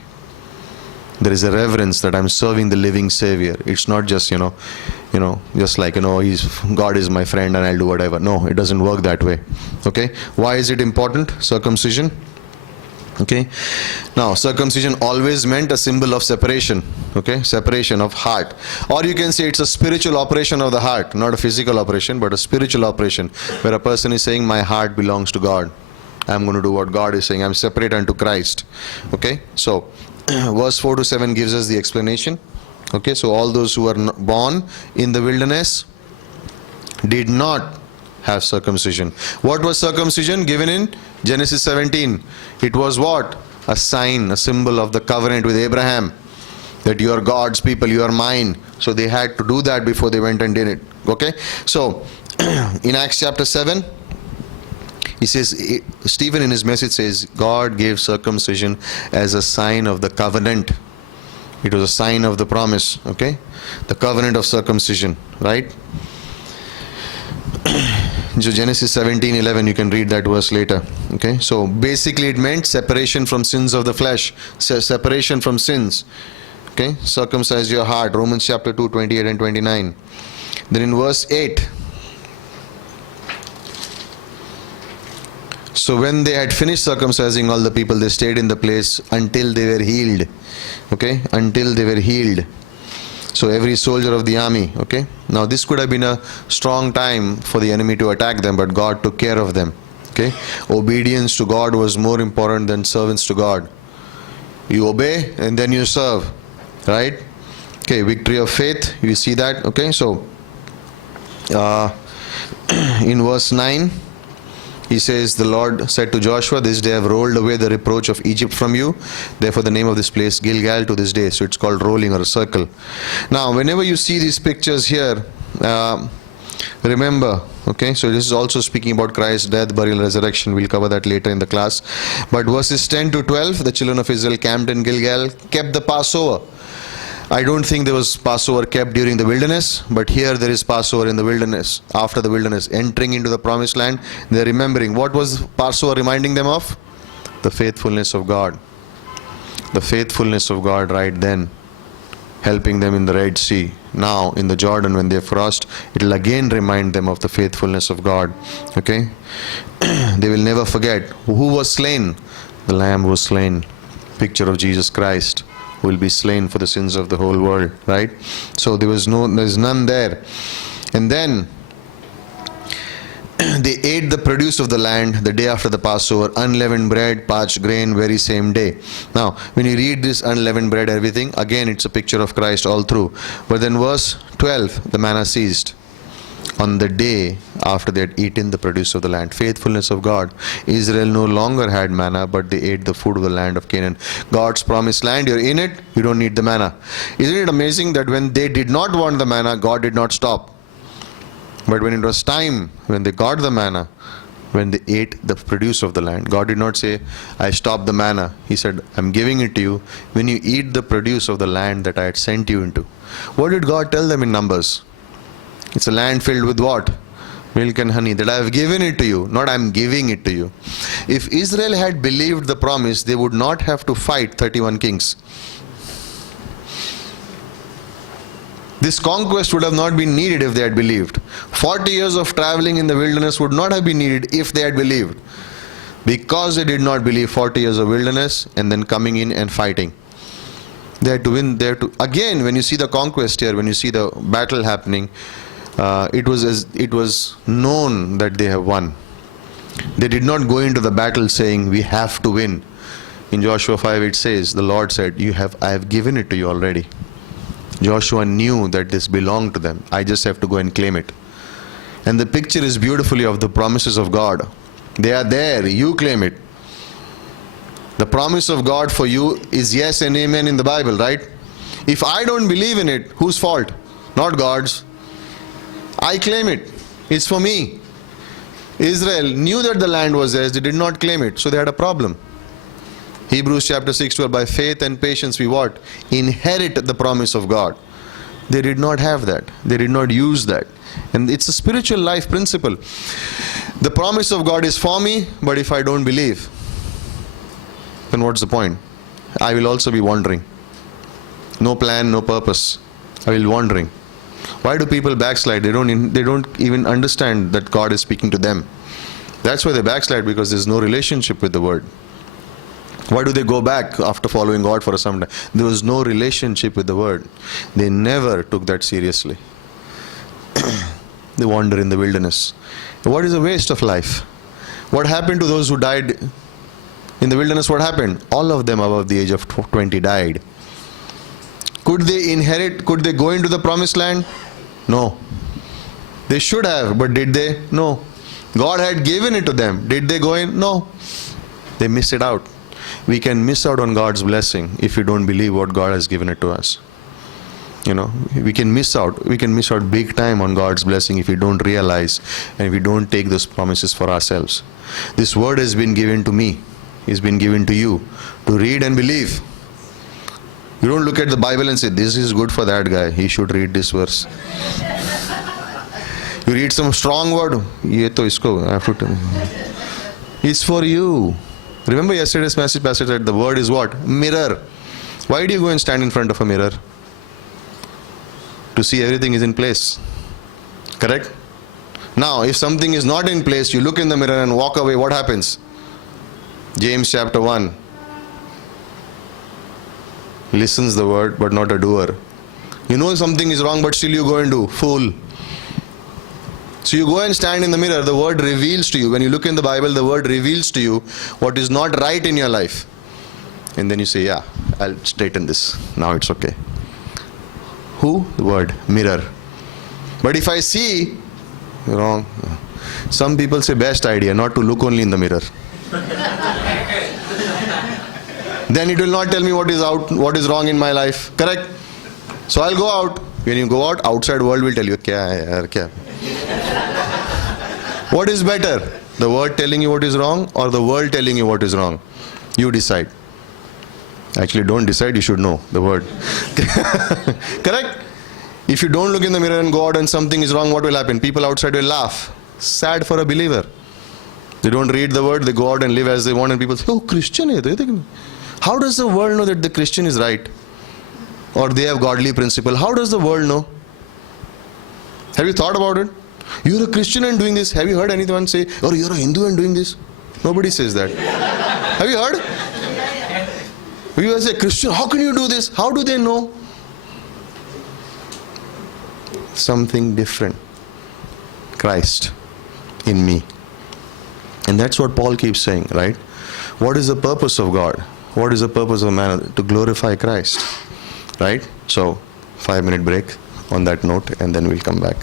There is a reverence that I'm serving the living Savior. It's not just, just like, God is my friend and I'll do whatever. No, it doesn't work that way. Okay? Why is it important? Circumcision. Okay? Now, circumcision always meant a symbol of separation. Okay? Separation of heart. Or you can say it's a spiritual operation of the heart. Not a physical operation, but a spiritual operation. Where a person is saying, my heart belongs to God. I'm going to do what God is saying. I'm separate unto Christ. Okay? So, verse 4 to 7 gives us the explanation. Okay? So, all those who were born in the wilderness did not have circumcision. What was circumcision given in Genesis 17? It was what? A sign, a symbol of the covenant with Abraham. That you are God's people, you are mine. So they had to do that before they went and did it. Okay? So, in Acts chapter 7, he says, Stephen in his message says, God gave circumcision as a sign of the covenant. It was a sign of the promise. Okay? The covenant of circumcision. Right? So Genesis 17:11, you can read that verse later. Okay, so basically it meant separation from sins of the flesh, separation from sins. Okay, circumcise your heart. Romans chapter 2, 28 and 29. Then in verse 8, so when they had finished circumcising all the people, they stayed in the place until they were healed. Okay, until they were healed. So every soldier of the army, okay. Now this could have been a strong time for the enemy to attack them, but God took care of them. Okay. Obedience to God was more important than servants to God. You obey and then you serve. Right? Okay, victory of faith, you see that. Okay, so in verse 9, he says, the Lord said to Joshua, this day I have rolled away the reproach of Egypt from you. Therefore the name of this place, Gilgal, to this day. So it's called rolling or a circle. Now, whenever you see these pictures here, remember, okay, so this is also speaking about Christ's death, burial, resurrection. We'll cover that later in the class. But verses 10 to 12, the children of Israel camped in Gilgal, kept the Passover. I don't think there was Passover kept during the wilderness, but here there is Passover in the wilderness, after the wilderness, entering into the promised land. They're remembering. What was Passover reminding them of? The faithfulness of God. The faithfulness of God right then, helping them in the Red Sea. Now in the Jordan when they've crossed, it will again remind them of the faithfulness of God. Okay? They will never forget. Who was slain? The Lamb was slain. Picture of Jesus Christ, who will be slain for the sins of the whole world. Right? So there's none there. And then they ate the produce of the land the day after the Passover, unleavened bread, parched grain, very same day. Now, when you read this unleavened bread, everything, again it's a picture of Christ all through. But then verse 12, the manna ceased on the day after they had eaten the produce of the land. Faithfulness of God. Israel no longer had manna, but they ate the food of the land of Canaan. God's promised land, you're in it, you don't need the manna. Isn't it amazing that when they did not want the manna, God did not stop? But when it was time, when they got the manna, when they ate the produce of the land, God did not say, I stopped the manna. He said, I'm giving it to you when you eat the produce of the land that I had sent you into. What did God tell them in Numbers? It's a land filled with what? Milk and honey. That I have given it to you, not I'm giving it to you. If Israel had believed the promise, they would not have to fight 31 kings. This conquest would have not been needed if they had believed. 40 years of traveling in the wilderness would not have been needed if they had believed. Because they did not believe, 40 years of wilderness and then coming in and fighting. They had to win. Again, when you see the conquest here, when you see the battle happening, it was known that they have won. They did not go into the battle saying, we have to win. In Joshua 5 it says, the Lord said, I have given it to you already. Joshua knew that this belonged to them. I just have to go and claim it. And the picture is beautifully of the promises of God. They are there. You claim it. The promise of God for you is yes and amen in the Bible, right? If I don't believe in it, whose fault? Not God's. I claim it. It's for me. Israel knew that the land was theirs. They did not claim it. So they had a problem. Hebrews chapter 6:12, by faith and patience we what? Inherit the promise of God. They did not have that. They did not use that. And it's a spiritual life principle. The promise of God is for me, but if I don't believe, then what's the point? I will also be wandering. No plan, no purpose. I will be wandering. Why do people backslide? They don't even understand that God is speaking to them. That's why they backslide, because there's no relationship with the Word. Why do they go back after following God for some time? There was no relationship with the Word. They never took that seriously. They wander in the wilderness. What is a waste of life? What happened to those who died in the wilderness? What happened? All of them above the age of 20 died. Could they go into the promised land? No. They should have, but did they? No. God had given it to them. Did they go in? No. They missed it out. We can miss out on God's blessing if we don't believe what God has given it to us. We can miss out. We can miss out big time on God's blessing if we don't realize and if we don't take those promises for ourselves. This word has been given to me. It's been given to you to read and believe. You don't look at the Bible and say, this is good for that guy. He should read this verse. You read some strong word. It's for you. Remember yesterday's message, Pastor said the word is what? Mirror. Why do you go and stand in front of a mirror? To see everything is in place. Correct? Now, if something is not in place, you look in the mirror and walk away, what happens? James chapter 1. Listens the word, but not a doer. You know something is wrong, but still you go and do. Fool. So you go and stand in the mirror, the word reveals to you. When you look in the Bible, the word reveals to you what is not right in your life. And then you say, yeah, I'll straighten this. Now it's okay. Who? The word. Mirror. But if I see wrong, some people say best idea, not to look only in the mirror. Then it will not tell me what is wrong in my life. Correct? So I'll go out. When you go out, outside world will tell you, kya hai yaar, kya? What is better? The word telling you what is wrong or the world telling you what is wrong? You decide. Actually, don't decide, you should know the word. Correct? If you don't look in the mirror and go out and something is wrong, what will happen? People outside will laugh. Sad for a believer. They don't read the word, they go out and live as they want, and people say, oh, Christian hai. How does the world know that the Christian is right? Or they have godly principle? How does the world know? Have you thought about it? You're a Christian and doing this. Have you heard anyone say, oh, you're a Hindu and doing this? Nobody says that. Have you heard? You say, Christian, how can you do this? How do they know? Something different. Christ in me. And that's what Paul keeps saying, right? What is the purpose of God? What is the purpose of man? To glorify Christ. Right? So, 5-minute break on that note, and then we'll come back.